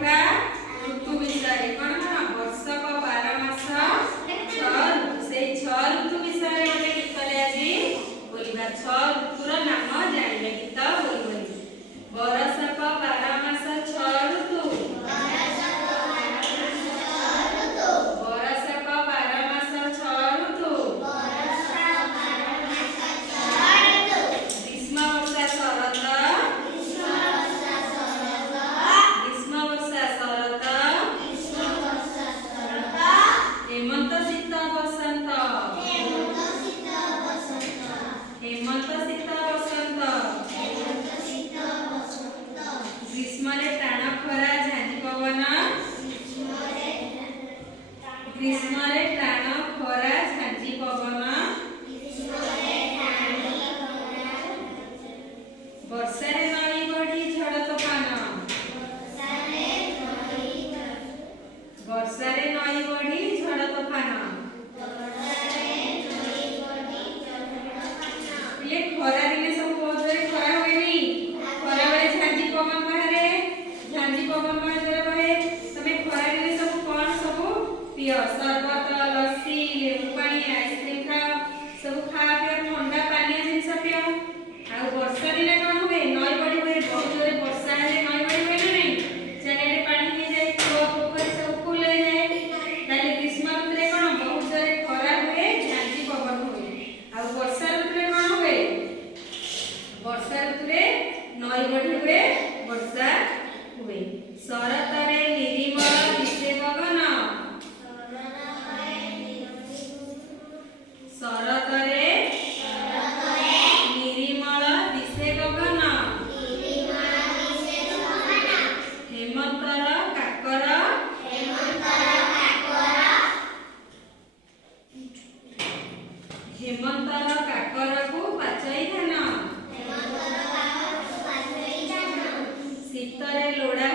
पढ़िबा ऋतु विषय कोन कोन वर्षक 12 मास 6 ऋतु से 6 ऋतु विषय गोटे गीत रे आज बोलिबा 6 ऋतुर नाम जानिबे गीत बोलिबो वर्षक 12 मास 6 ऋतु ग्रीष्मरे प्राण खरा झांझी पवन वर्षारे नई बढ़ी झड़ तोफान वर्षारे नई बढ़ी झड़ तोफान ये खरा दिने सब बहुत जोरे खरा होएनी खरा बेले झांझी पवन बाहरे झांझी पवन बाहरे बहे तमे खरा दिने सब कोन सब पियो शरबत लस्सी लेबू पानी आइसक्रीम खाओ सब खा पियो ठंडा पानी जिनस पियो आ वर्षा दिने कोन होबे नई बड़ी होए बहुत जोरे वर्षा हेले नई बड़ी होए ना नहीं चारे पानी हे जाए कुआ पोखरी सब फुल हे जाए ताले ग्रीष्म ऋतुरे कोन बहुत जोरे खरा होए झांझी पवन होए आ वर्षा ऋतुरे कोन होए वर्षा ऋतुरे नई बड़ी होए वर्षा होए शरतरे निर्मल दिशे गगन शरतरे निर्मल दिशे गगन हेमंतर काकर हेमंतर काकर को पाचई धान शीतरे लोड़ा